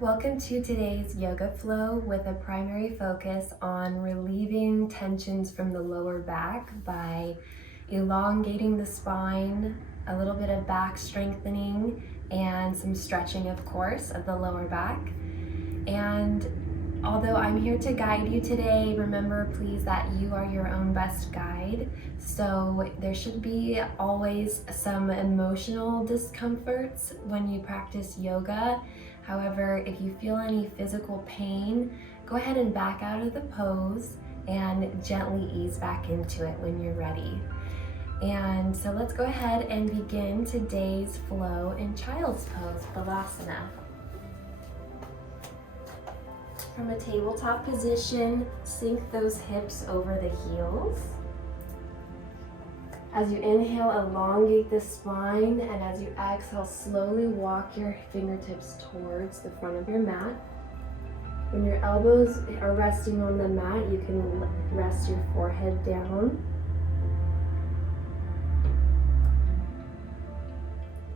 Welcome to today's yoga flow with a primary focus on relieving tensions from the lower back by elongating the spine, a little bit of back strengthening, and some stretching, of course, of the lower back. And although I'm here to guide you today, remember please that you are your own best guide. So there should be always some emotional discomforts when you practice yoga. However, if you feel any physical pain, go ahead and back out of the pose and gently ease back into it when you're ready. And so let's go ahead and begin today's flow in child's pose, Balasana. From a tabletop position, sink those hips over the heels. As you inhale, elongate the spine, and as you exhale, slowly walk your fingertips towards the front of your mat. When your elbows are resting on the mat, you can rest your forehead down.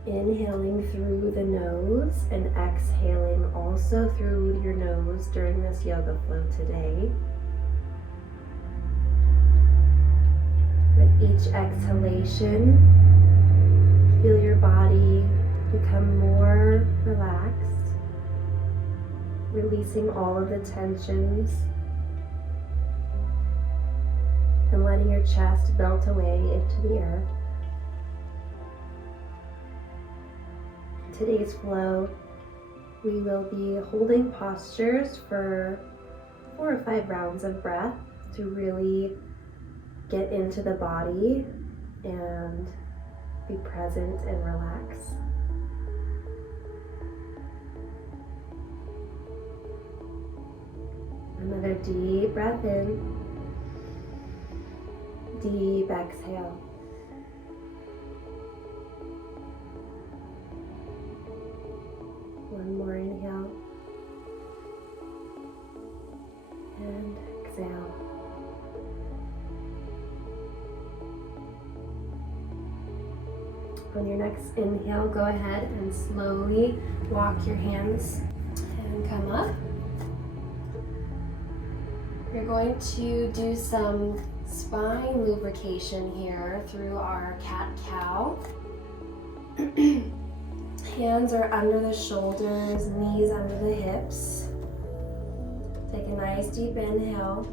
Inhaling through the nose and exhaling also through your nose during this yoga flow today. With each exhalation, feel your body become more relaxed, releasing all of the tensions and letting your chest melt away into the earth. Today's flow, we will be holding postures for 4 or 5 rounds of breath to really get into the body and be present and relax. Another deep breath in, deep exhale. One more inhale and exhale. On your next inhale, go ahead and slowly walk your hands and come up. We're going to do some spine lubrication here through our cat-cow. Hands are under the shoulders, knees under the hips. Take a nice deep inhale.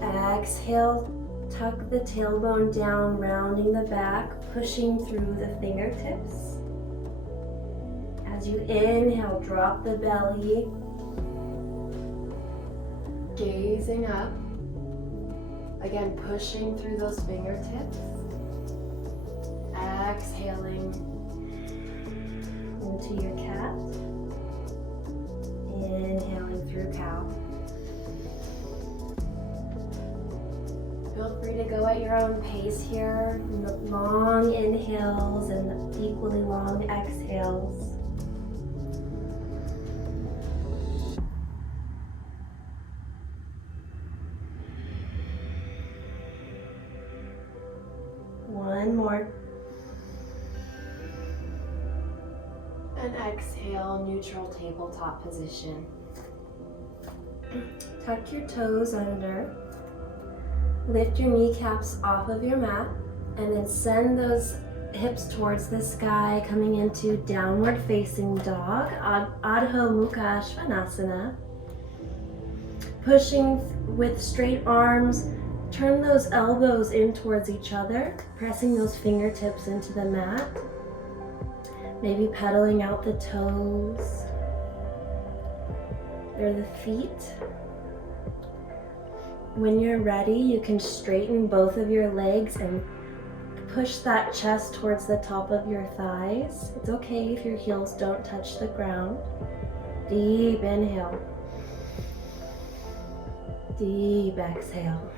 Exhale, tuck the tailbone down, rounding the back, pushing through the fingertips. As you inhale, drop the belly, gazing up. Again, pushing through those fingertips. Exhaling into your cat. Inhaling through cow. Feel free to go at your own pace here. Long inhales and equally long exhales. One more. And exhale, neutral tabletop position. Tuck your toes under. Lift your kneecaps off of your mat and then send those hips towards the sky, coming into downward facing dog, Adho Mukha Svanasana. Pushing with straight arms, turn those elbows in towards each other, pressing those fingertips into the mat. Maybe pedaling out the toes or the feet. When you're ready, you can straighten both of your legs and push that chest towards the top of your thighs. It's okay if your heels don't touch the ground. Deep inhale. Deep exhale.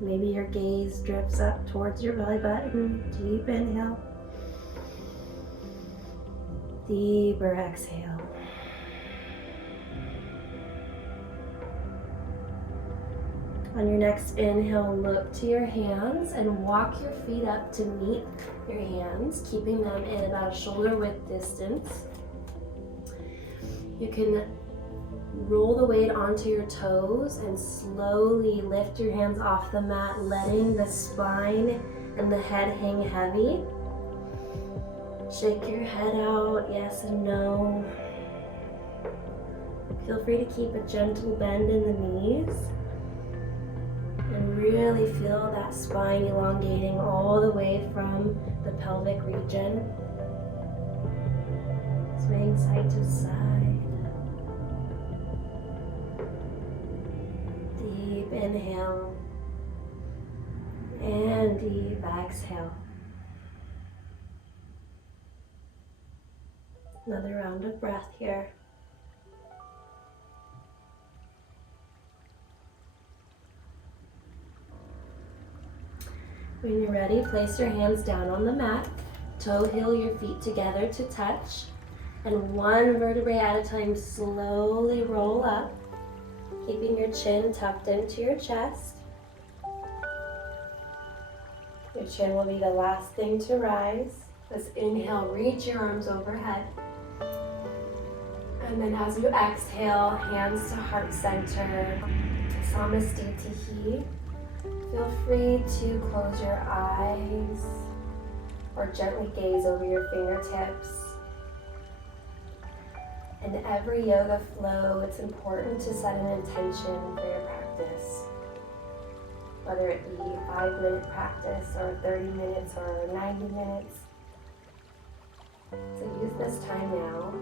Maybe your gaze drifts up towards your belly button. Deep inhale. Deeper exhale. On your next inhale, look to your hands and walk your feet up to meet your hands, keeping them in about a shoulder width distance. You can roll the weight onto your toes and slowly lift your hands off the mat, letting the spine and the head hang heavy. Shake your head out, yes and no. Feel free to keep a gentle bend in the knees. And really feel that spine elongating all the way from the pelvic region. Swaying side to side. Deep inhale. And deep exhale. Another round of breath here. When you're ready, place your hands down on the mat. Toe heel your feet together to touch. And one vertebrae at a time, slowly roll up, keeping your chin tucked into your chest. Your chin will be the last thing to rise. Let's inhale, reach your arms overhead. And then as you exhale, hands to heart center, Namaste. Feel free to close your eyes or gently gaze over your fingertips. In every yoga flow, it's important to set an intention for your practice. Whether it be a 5-minute practice or 30 minutes or 90 minutes. So use this time now.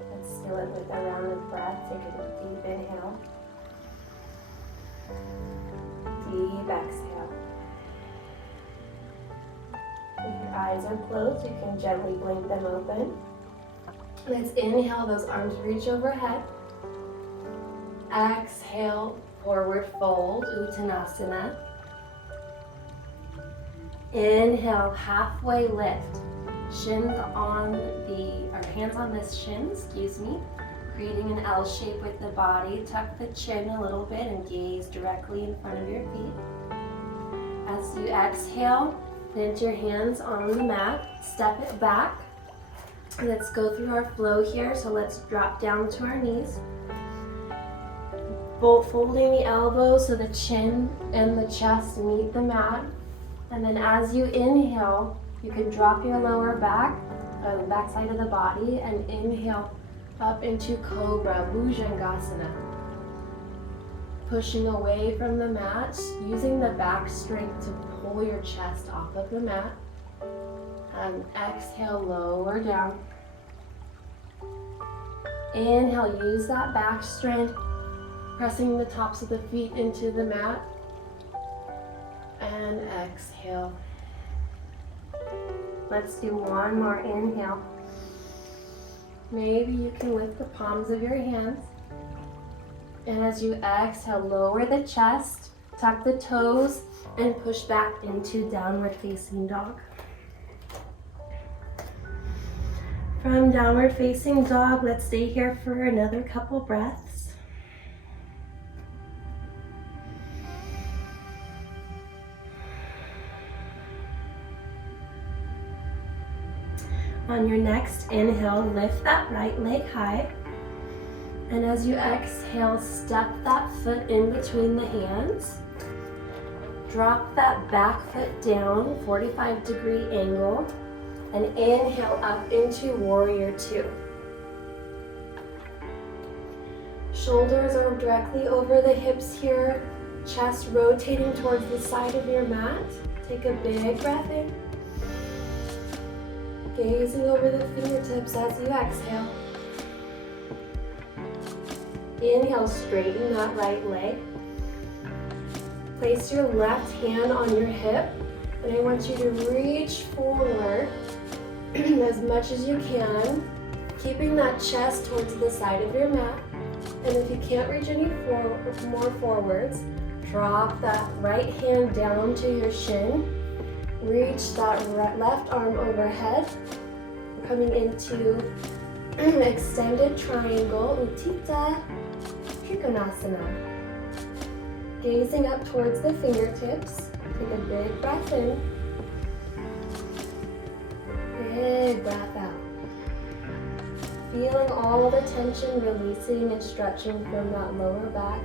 Let's seal it with a round of breath. Take a deep inhale. Deep exhale. If your eyes are closed, you can gently blink them open. Let's inhale, those arms reach overhead. Exhale, forward fold, Uttanasana. Inhale, halfway lift. Hands on the shins, creating an L shape with the body. Tuck the chin a little bit and gaze directly in front of your feet. As you exhale, plant your hands on the mat, step it back. Let's go through our flow here, so let's drop down to our knees. Both folding the elbows so the chin and the chest meet the mat. And then as you inhale, you can drop your lower back, the back side of the body, and inhale up into Cobra, Bhujangasana. Pushing away from the mat, using the back strength to pull your chest off of the mat. And exhale, lower down. Inhale, use that back strength, pressing the tops of the feet into the mat. And exhale. Let's do one more inhale. Maybe you can lift the palms of your hands. And as you exhale, lower the chest, tuck the toes, and push back into downward facing dog. From downward facing dog, let's stay here for another couple breaths. On your next inhale, lift that right leg high. And as you exhale, step that foot in between the hands. Drop that back foot down, 45-degree angle. And inhale up into Warrior Two. Shoulders are directly over the hips here. Chest rotating towards the side of your mat. Take a big breath in. Gazing over the fingertips as you exhale. Inhale, straighten that right leg. Place your left hand on your hip, and I want you to reach forward as much as you can, keeping that chest towards the side of your mat. And if you can't reach any more forwards, drop that right hand down to your shin. Reach that left arm overhead. We're coming into extended triangle, Utthita. Trikonasana. Gazing up towards the fingertips, take a big breath in. Big breath out. Feeling all the tension releasing and stretching from that lower back.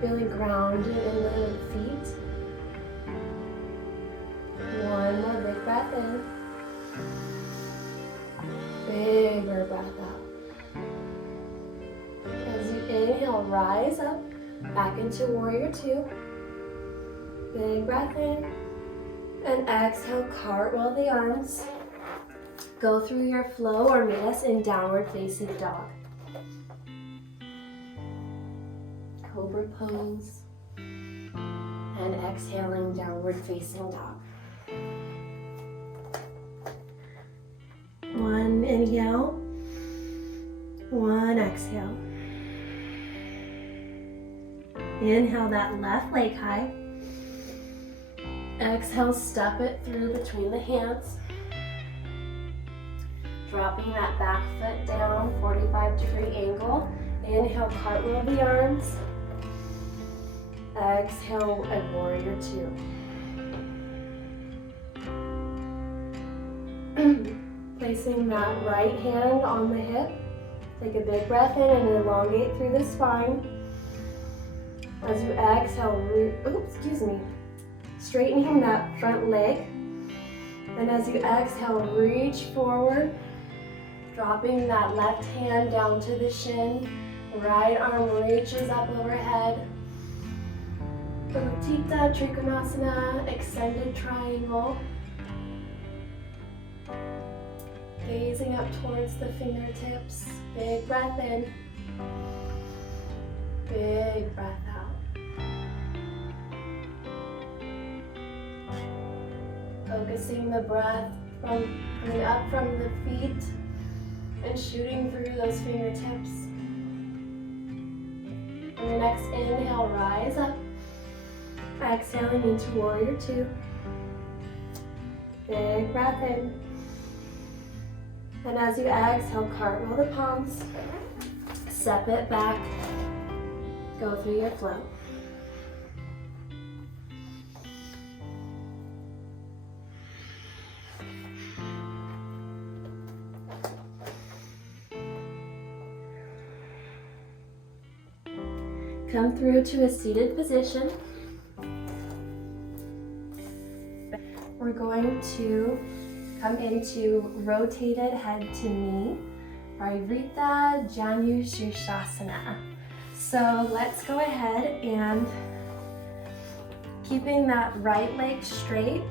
Feeling grounded in the feet. One more big breath in. Bigger breath out. As you inhale, rise up, back into warrior two. Big breath in. And exhale, cartwheel the arms. Go through your flow or meet us in downward facing dog. Cobra pose. And exhaling, downward facing dog. One inhale, one exhale. Inhale that left leg high. Exhale, step it through between the hands. Dropping that back foot down, 45-degree angle. Inhale, cartwheel the arms. Exhale, a warrior two. Placing that right hand on the hip. Take a big breath in and elongate through the spine. As you exhale, straightening that front leg. And as you exhale, reach forward, dropping that left hand down to the shin. Right arm reaches up overhead. Utthita, Trikonasana, extended triangle. Gazing up towards the fingertips. Big breath in. Big breath out. Focusing the breath coming up from the feet and shooting through those fingertips. On your next inhale, rise up. Exhaling into warrior two. Big breath in. And as you exhale, cartwheel the palms. Step it back. Go through your flow. Come through to a seated position. We're going to come into rotated head to knee, Parivritta Janushirshasana. So let's go ahead and keeping that right leg straight,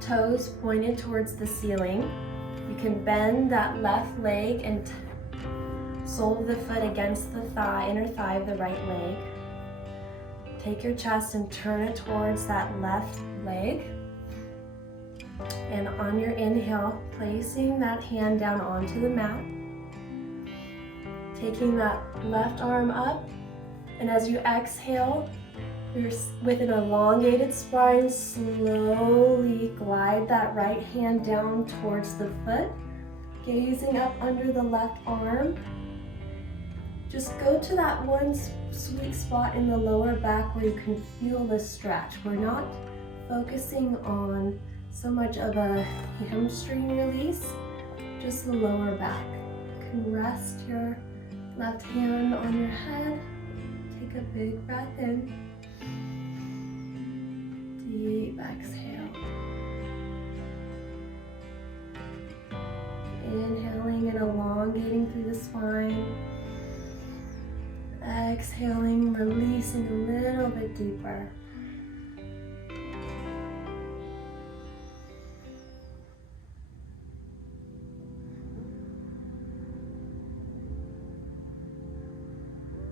toes pointed towards the ceiling. You can bend that left leg and sole of the foot against the thigh, inner thigh of the right leg. Take your chest and turn it towards that left leg. And on your inhale, placing that hand down onto the mat. Taking that left arm up. And as you exhale, with an elongated spine, slowly glide that right hand down towards the foot. Gazing up under the left arm. Just go to that one sweet spot in the lower back where you can feel the stretch. We're not focusing on so much of a hamstring release, just the lower back. You can rest your left hand on your head. Take a big breath in. Deep exhale. Inhaling and elongating through the spine. Exhaling, releasing a little bit deeper.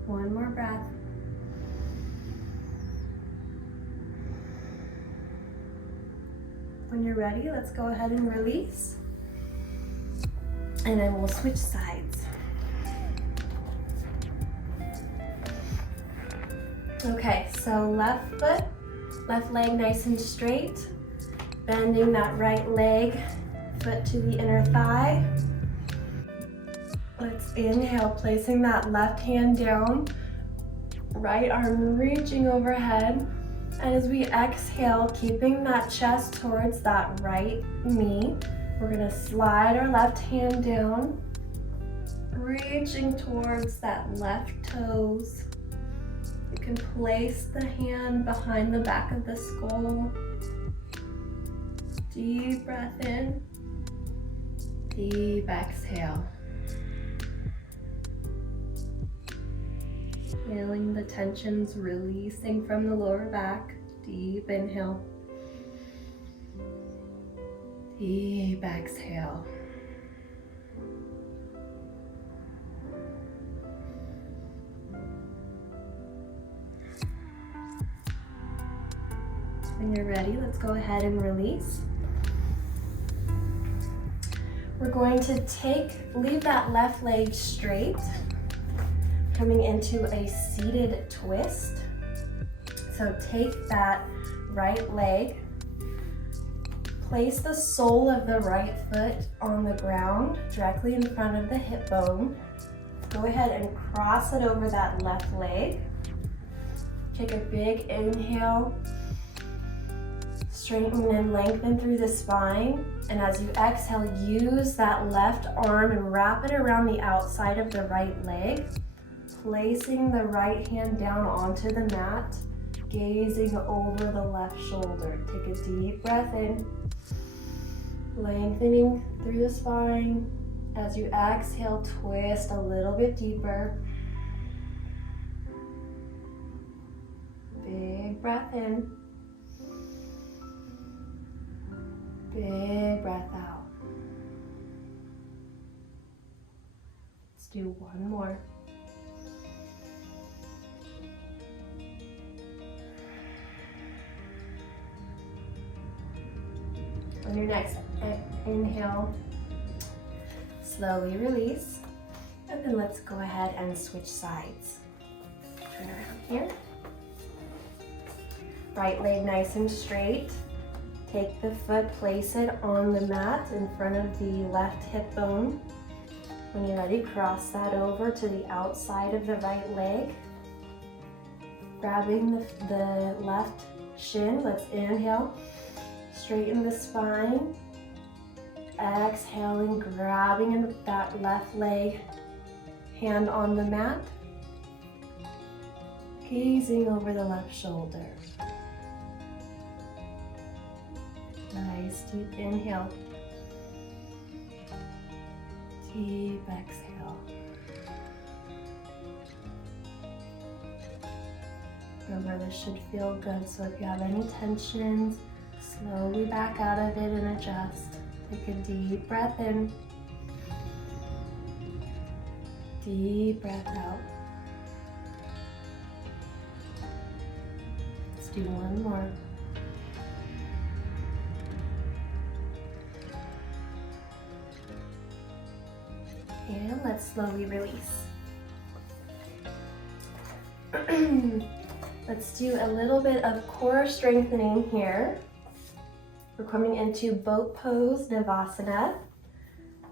One more breath. When you're ready, let's go ahead and release. And then we'll switch sides. Okay, so left foot, left leg nice and straight. Bending that right leg, foot to the inner thigh. Let's inhale, placing that left hand down, right arm reaching overhead. And as we exhale, keeping that chest towards that right knee, we're gonna slide our left hand down, reaching towards that left toes. You can place the hand behind the back of the skull. Deep breath in, deep exhale. Feeling the tensions releasing from the lower back. Deep inhale. Deep exhale. When you're ready, let's go ahead and release. We're going to leave that left leg straight, coming into a seated twist. So take that right leg, place the sole of the right foot on the ground directly in front of the hip bone. Go ahead and cross it over that left leg. Take a big inhale, straighten and lengthen through the spine. And as you exhale, use that left arm and wrap it around the outside of the right leg, placing the right hand down onto the mat, gazing over the left shoulder. Take a deep breath in, lengthening through the spine. As you exhale, twist a little bit deeper. Big breath in. Big breath out. Let's do one more. On your next inhale, slowly release, and then let's go ahead and switch sides. Turn around here. Right leg nice and straight. Take the foot, place it on the mat in front of the left hip bone. When you're ready, cross that over to the outside of the right leg. Grabbing the left shin, let's inhale. Straighten the spine. Exhaling, grabbing that left leg, hand on the mat. Gazing over the left shoulder. Nice deep inhale. Deep exhale. Remember, this should feel good, so if you have any tensions, slowly back out of it and adjust. Take a deep breath in. Deep breath out. Let's do one more. And let's slowly release. Let's do a little bit of core strengthening here. We're coming into boat pose, Navasana.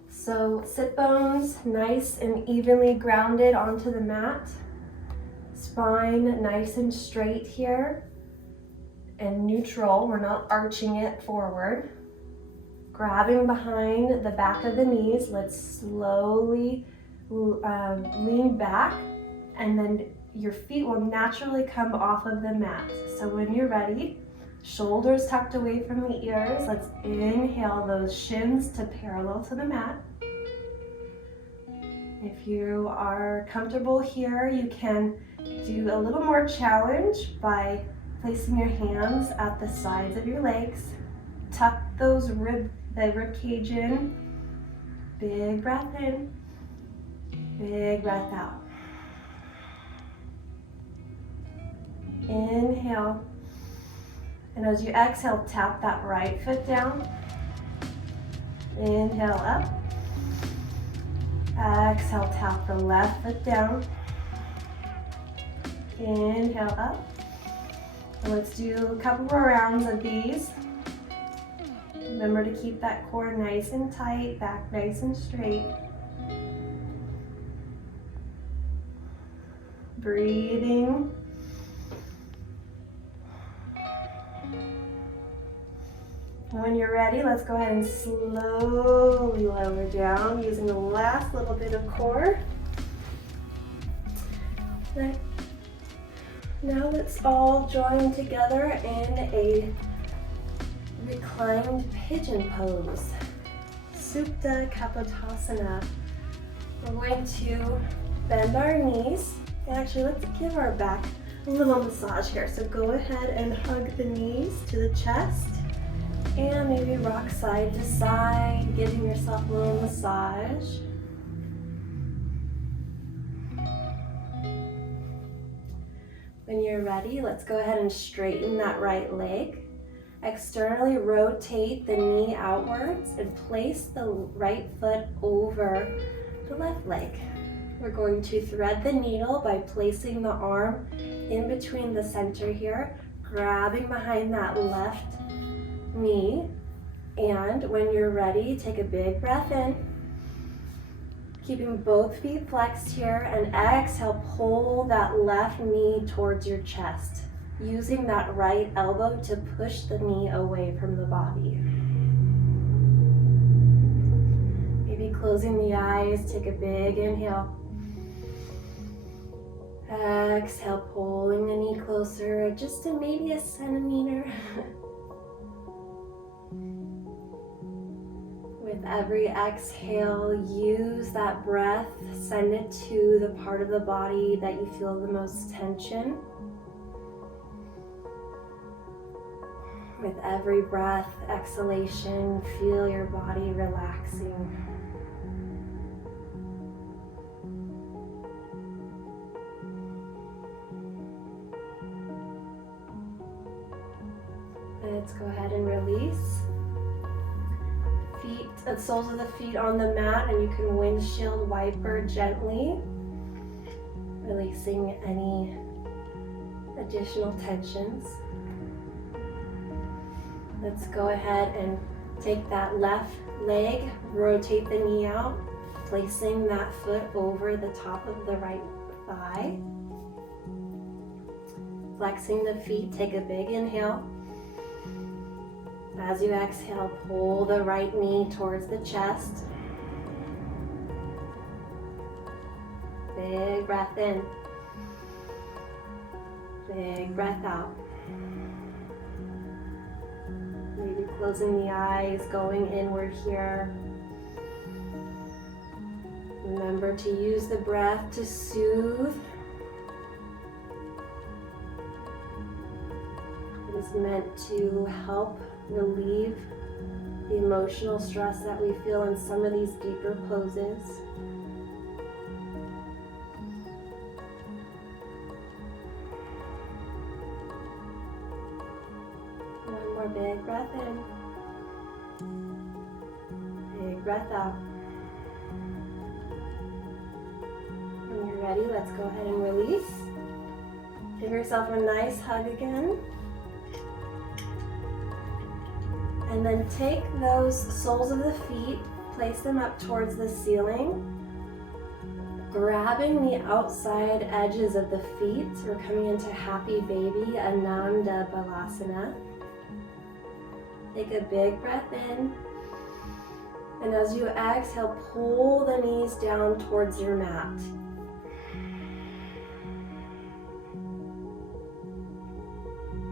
So sit bones nice and evenly grounded onto the mat. Spine nice and straight here and neutral. We're not arching it forward. Grabbing behind the back of the knees, let's slowly lean back, and then your feet will naturally come off of the mat. So when you're ready, shoulders tucked away from the ears, let's inhale those shins to parallel to the mat. If you are comfortable here, you can do a little more challenge by placing your hands at the sides of your legs. Tuck the rib cage in. Big breath in. Big breath out. Inhale. And as you exhale, tap that right foot down. Inhale up. Exhale, tap the left foot down. Inhale up. And let's do a couple more rounds of these. Remember to keep that core nice and tight, back nice and straight. breathing. When you're ready, let's go ahead and slowly lower down using the last little bit of core. Now let's all join together in a reclined pigeon pose, Supta Kapotasana. We're going to bend our knees, and actually let's give our back a little massage here. So go ahead and hug the knees to the chest, and maybe rock side to side, giving yourself a little massage. When you're ready, let's go ahead and straighten that right leg. Externally rotate the knee outwards and place the right foot over the left leg. We're going to thread the needle by placing the arm in between the center here, grabbing behind that left knee. And when you're ready, take a big breath in, keeping both feet flexed here, and exhale, pull that left knee towards your chest, using that right elbow to push the knee away from the body. Maybe closing the eyes, take a big inhale. Exhale, pulling the knee closer, just to maybe a centimeter. With every exhale, use that breath, send it to the part of the body that you feel the most tension. With every breath, exhalation, feel your body relaxing. Let's go ahead and release. Feet, the soles of the feet on the mat, and you can windshield wiper gently, releasing any additional tensions. Let's go ahead and take that left leg, rotate the knee out, placing that foot over the top of the right thigh. Flexing the feet, take a big inhale. As you exhale, pull the right knee towards the chest. Big breath in. Big breath out. Maybe closing the eyes, going inward here. Remember to use the breath to soothe. It is meant to help relieve the emotional stress that we feel in some of these deeper poses. One more big breath in. Big breath out. When you're ready, let's go ahead and release. Give yourself a nice hug again. And then take those soles of the feet, place them up towards the ceiling, grabbing the outside edges of the feet. We're coming into Happy Baby, Ananda Balasana. Take a big breath in, and as you exhale, pull the knees down towards your mat.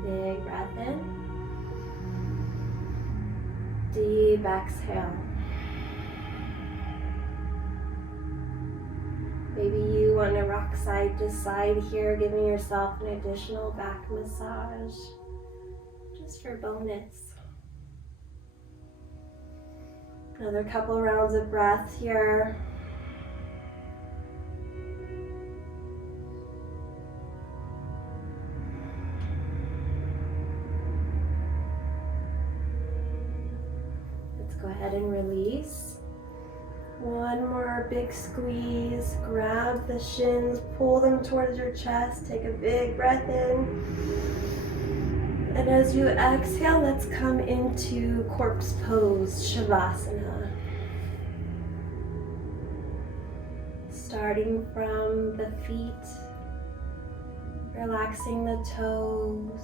Big breath in. Deep exhale. Maybe you want to rock side to side here, giving yourself an additional back massage, just for bonus. Another couple rounds of breath here. Go ahead and release. One more big squeeze. Grab the shins, pull them towards your chest. Take a big breath in. And as you exhale, let's come into corpse pose, Shavasana. Starting from the feet, Relaxing the toes,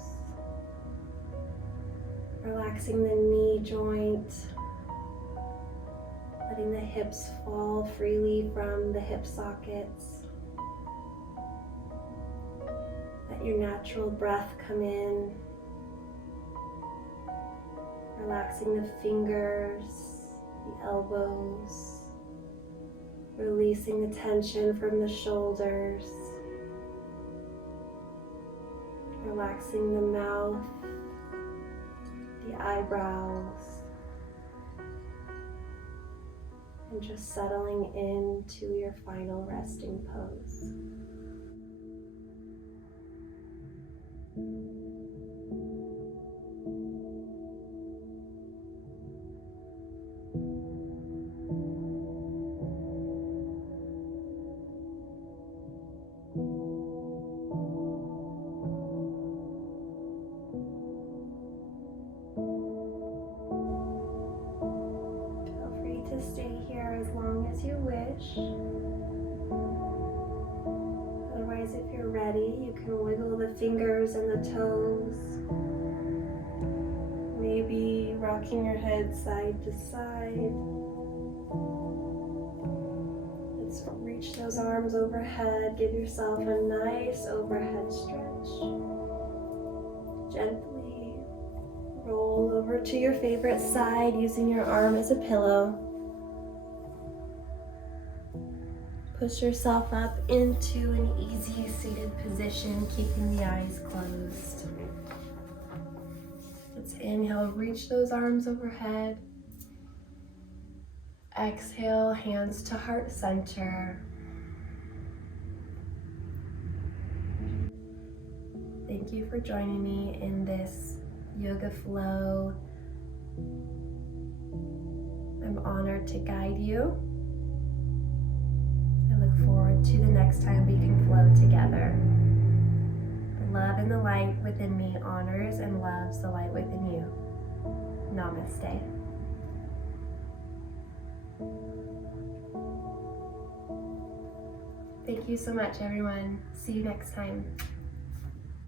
relaxing the knee joint, letting the hips fall freely from the hip sockets. Let your natural breath come in, relaxing the fingers, the elbows, releasing the tension from the shoulders, relaxing the mouth, the eyebrows, and just settling into your final resting pose. Stay here as long as you wish. Otherwise, if you're ready, you can wiggle the fingers and the toes. Maybe rocking your head side to side. Let's reach those arms overhead. Give yourself a nice overhead stretch. Gently roll over to your favorite side using your arm as a pillow. Push yourself up into an easy seated position, keeping the eyes closed. Let's inhale, reach those arms overhead. Exhale, hands to heart center. Thank you for joining me in this yoga flow. I'm honored to guide you. Look forward to the next time we can flow together. The love and the light within me honors and loves the light within you. Namaste. Thank you so much, everyone. See you next time.